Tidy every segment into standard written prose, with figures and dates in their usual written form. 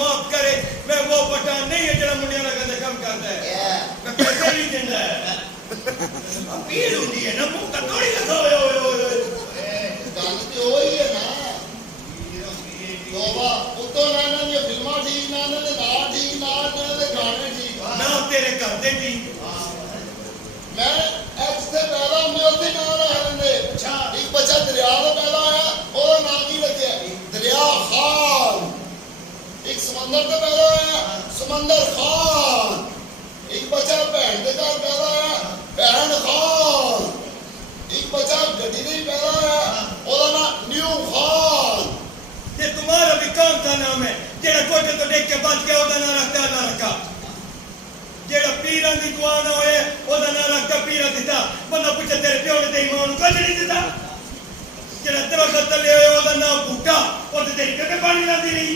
माफ करे मैं वो पठान नहीं है जरा मुंडिया लगा दे कम करता है मैं पैसे नहीं देता है पीड़ होती है ना मुंह का थोड़ी लगा ओए गल ते ओही है ना तौबा उतो ना ये फिल्मां ठीक ना ने नाल ठीक ना ने गाने ठीक ना तेरे घर दे ठीक मैं एक्स से पैदा मैं उसके नाम रख लेंगे अच्छा एक बच्चा दरिया में पैदा आया और नाम ही रखे दरिया खान एक समंदर से पैदा आया समंदर खान एक बच्चा बहन के घर पैदा आया बहन खान एक बच्चा गड्डी नहीं पैदा आया और नाम न्यू खान ये तुम्हारा भी कौन सा नाम है जेड़ा कोटे तो देख के बच गया ओदा ना रखता ना रखा जेड़ा पीरां दी दुआ ना होए ओदा ना रखता पीरां दिता बंदा पूछे तेरे प्यो ने तेरी मां नु कुछ नहीं दिता जेड़ा तेरा कत्ल ले ओदा ना बूटा ओदे तेरी के पानी लांदी रही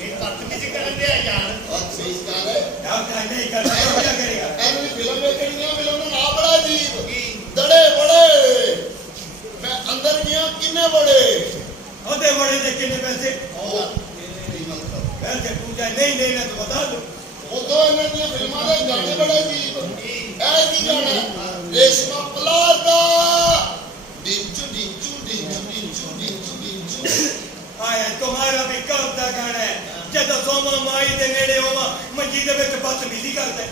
ये बदतमीजी करन दे यार बहुत सही गल है क्या नहीं करना क्या करेगा एनी फिल्म देखनी है फिल्म का नाम बड़ा अजीब दड़े बड़े मैं अंदर गया किन्ने बड़े ओदे बड़े दे कितने पैसे पैसे पूछा नहीं ना तो बता दो उदो इन्हां दी फिल्मां दे गाने बड़े अजीब ऐ की गाना रेशमा पलादा डिंचू डिंचू डिंचू डिंचू डिंचू डिंचू आया तुम्हारा भी कब दा गाना है जब सोमा माई दे नेड़े होवा मंजी दे विच बदतमीजी करदा है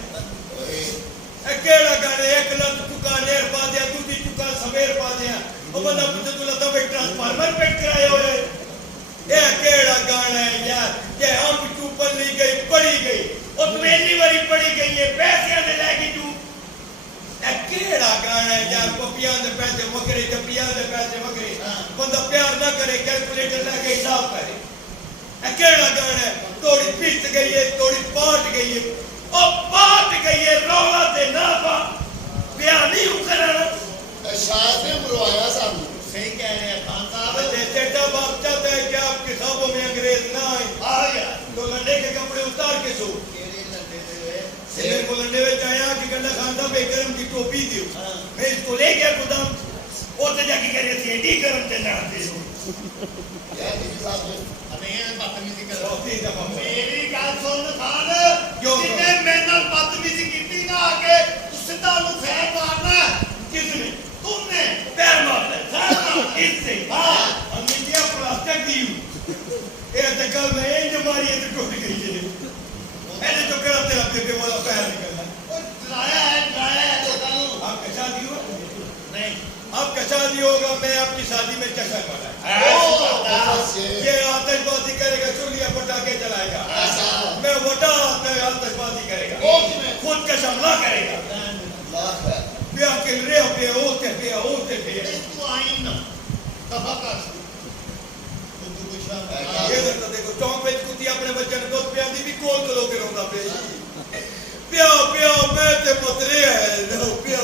ए केड़ा गाना एक लत चुका नेर पा दिया दूसरी चुका सवेर पा दिया ओ बंदा पुछे तू लता पे ट्रांसफार्मर फिट कराया होए ए केड़ा गाना है यार ये हम चुपल नहीं गई पड़ी गई और पहली बारी पड़ी गई है पैसे दे लेगी तू ए केड़ा गाना है यार पपियां दे पैसे वगरे टपियां दे पैसे वगरे बंदा प्यार ना करे कैलकुलेटर लगा हिसाब करे ए केड़ा गाना है थोड़ी पीट गई है थोड़ी पाट गई है ओ पाट गई है रौला दे ना पा ब्याह नहीं कराना शायद ने मरवाया सानू सही कह रहे हैं खान साहब चेटा बाप चाहता है कि आपके ख्वाबों में अंग्रेज ना आए यार तो लंडे के कपड़े उतार के सो मेरे को लंडे में आया कि गंदा खानदा बेगरम की टोपी दियो मैं इसको ले गया गोदाम और तो जाके कह रहे थे एडी गरम चल रहा थे यार जी साहब हमें बदतमीजी करो मेरी गल सुन खान जिसने मेरे नाल बदतमीजी की ना आके सीधा नु फैर मारना किसने तुमने पैर मारना इससे हाँ हम इंडिया प्लास्टिक दी ये तो कल मैं इंज मारी है तो टूट गई है मैंने तो कहा तेरा बेबे वाला पैर निकलना लाया है तो कल आपका शादी हुआ नहीं आपका शादी होगा मैं आपकी शादी में चक्कर पड़ा ये आतशबाजी करेगा चूलिया पटाखे चलाएगा मैं वोटा आतशबाजी करेगा खुद का हमला करेगा ब्याह के रे पे होते तू आई ना कहा कर ये देखो चौक पे कुत्ती अपने बच्चे ने दूध पिया दी भी कोल करो के रोंदा पे प्या मैं ते पुत्रे है नो प्या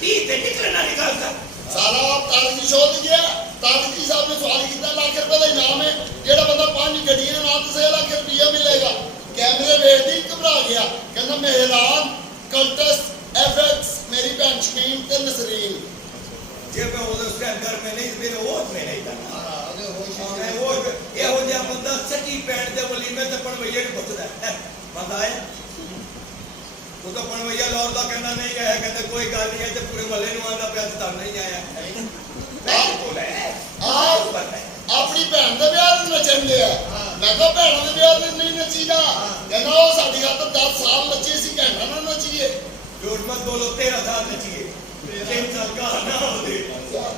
ठीक है निकलना निकालता साला तारजी शोध गया तारजी साहब ने सवाल किया लाख रुपए का इनाम है जेड़ा बंदा 5 गड्डियां नाल 6 लाख रुपया मिलेगा कैमरे वेख दी घबरा गया कहना मेहरान कल्टस एफएक्स मेरी बहन शमीम ते नसरीन ये मैं उस घर में नहीं मेरे होश में नहीं था मैं वो ये हो गया बंदा सच्ची पैंट दे वलीमे ते पणवैया नहीं बचदा है बंदा है वो तो पणवैया लौटदा कहना नहीं गया कहते कोई गल नहीं है ते पूरे महल्ले नु आंदा पिया ते नहीं आया नहीं बोले आप अपनी बहन दे ब्याह ते नचन लिया मैं तो बहन दे ब्याह ते नहीं नचीदा कहना ओ साडी खातर 10 साल नची सी घंटा ना नचीए झूठ मत बोलो 13 साल नचीए 3 साल का ना हो दे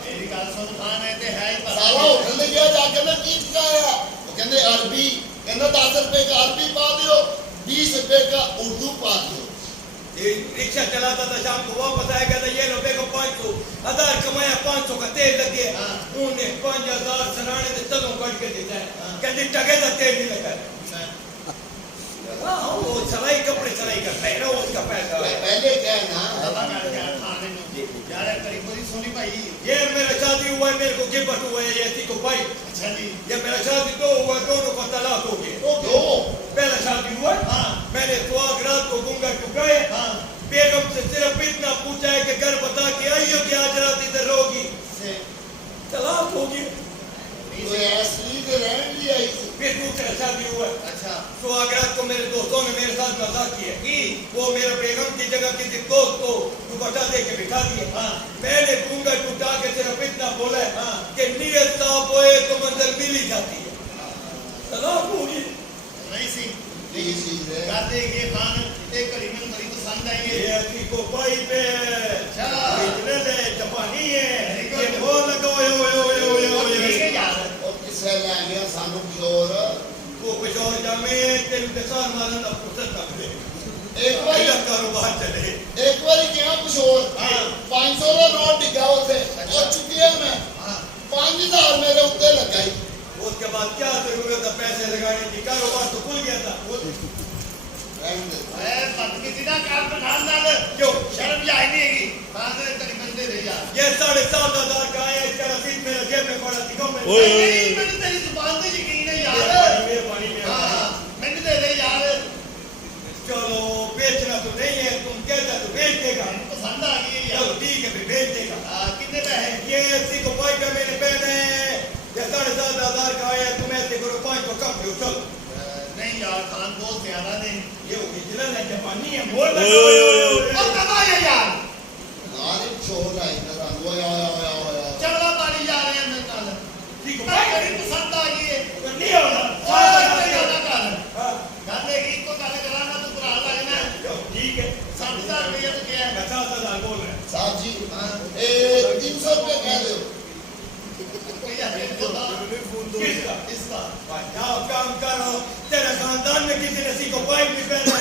मेरी गल सुन खान है ते है ही साला होटल ले गया जाके ना की चुकाया वो कहंदे अरबी कहना 10 रुपए का अरबी पा दियो 20 रुपए का उर्दू पा दियो ये रिक्शा चलाता था शाम को वापस आएगा तो ये रुपए को 500 हजार कमाया 500 का तेल लगे उन्हें 5000 सराने से तलों कट के देता है कहते टगे का तेल नहीं लगा वो सलाई कपड़े सलाई करता है ना उसका पैसा पहले क्या है ना यार करीब सोनी भाई ये मेरा शादी हुआ है मेरे को गिफ्ट हुआ है ये को भाई अच्छा जी ये मेरा शादी तो हुआ दोनों को तलाक हो गए दो पहला शादी हुआ हाँ मैंने सुहाग रात को गूंगा चुकाए हाँ बेगम से सिर्फ इतना पूछा है कि घर बता के आइयो कि आज रात इधर रहोगी तलाक होगी तो असली के रहने लिए आई थी। फिर दूसरा शादी हुआ। अच्छा तो आगरा को मेरे दोस्तों ने मेरे साथ मजाक किया कि वो मेरे बेगम की जगह किसी दोस्त को दुपट्टा दे के बिठा दिए। हाँ। मैंने घूंघट उठा के सिर्फ इतना बोला है कि नीयत साफ होए तो मंजिल मिल ही जाती है। तलाक होगी नहीं सी ये चीज है। गाते ये खान एक घड़ी में बड़ी पसंद आई है। ये अच्छी को पाई पे अच्छा इतने ले जापानी है ये बोल लगा यो ठीक है यार। और किसे ले गया सानू किशोर वो किशोर जामे तेरे दुकान वाला ना पुछन तक दे एक बार ये कारोबार चले। एक बार गया किशोर हाँ। 500 का नोट डिगा उसे और चुकिया मैं 5000 मेरे उत्ते लगाई। उसके बाद क्या जरूरत है पैसे लगाने की कारोबार तो खुल गया था। बदकिसी ना कार पठान नाल क्यों शर्म जाए नहीं हैगी बात करी बंदे दे यार। ये 7,500 का है इसका रसीद मेरे जेब में पड़ा दिखाओ मैं नहीं मैंने तेरी जुबान पे यकीन है यार। मेहरबानी हां मैंने दे दे यार। चलो बेचना तो नहीं है तुम कहता तो बेच देगा पसंद आ गई है यार ठीक है फिर बेच देगा। कितने पैसे ये 80 को पाई का मेरे पहने ये 7,500 का है तुम ऐसे करो 5 को कम दो चलो। नहीं यार खान बहुत ज्यादा नहीं ये ओरिजिनल है जापानी है बोल रहा अब कब आया यार। नारे किशोर ना इधर आया चलो पानी जा रहे हैं मेरे नाल ठीक है बड़ी पसंद आ गई है तो नहीं होना सारा ज्यादा कर हां गल है कि को गल कराना तो बुरा लगना ठीक है 7,000 रुपया तो क्या है 50,000 बोल रहे हैं साहब जी ए 300 रुपए कह दो इसका जाओ काम करो तेरे खानदान में किसी ने सी को पाइप भी पहना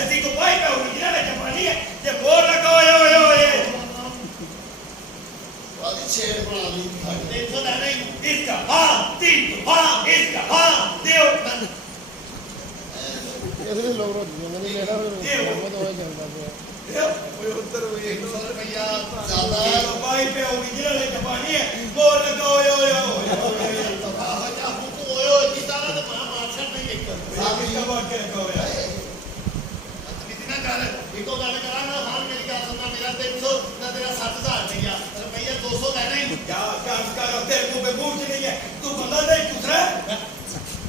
ऐसी को पाइप है ओरिजिनल है जापानी है ये बोल रखा हो ये वाली छेड़ बना ली देखो ना नहीं इसका हां 3 हां इसका हां देव ऐसे लोग नहीं लेना वो तो हो जाएगा वो उत्तर हुए 100 रुपया ज्यादा पाइप है ओरिजिनल है जापानी है बोल रखा हो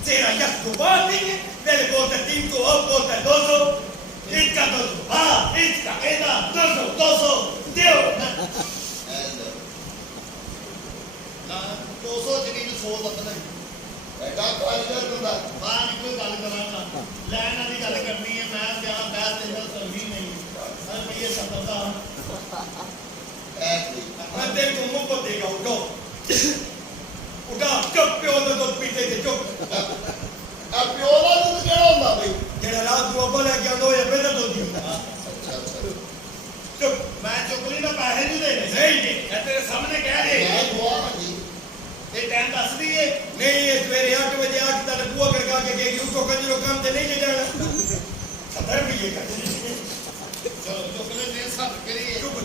तेरा यह बात नहीं है पहले बोलते 300 अब बोलते 200 इसका 200 हाँ इसका एदा 200 देव 200 जगह 100 बता बेटा कारीगर बंदा हाँ कोई गल कराना लैन वाली गल करनी है मैं क्या बैठ तेरा सर्वी नहीं सर मैं ये सब बता मैं तेरे को मुफ्त देगा उठा चुप पे होता तो पीछे से चुप अब प्योला तो केड़ा होंदा भाई जेड़ा रात को अब्बा लेके आंदो या बेटा तो दी अच्छा चुप मैं चुकली में पैसे नहीं देने सही जी मैं तेरे सामने कह रही मैं दुआ हां ये टाइम दस दी है नहीं ये सवेरे 8 बजे आके तारे बुआ करका के गई उसको कंजरो काम ते नहीं जाना सदर भी ये कर चलो चुकले ने सब करिए चुप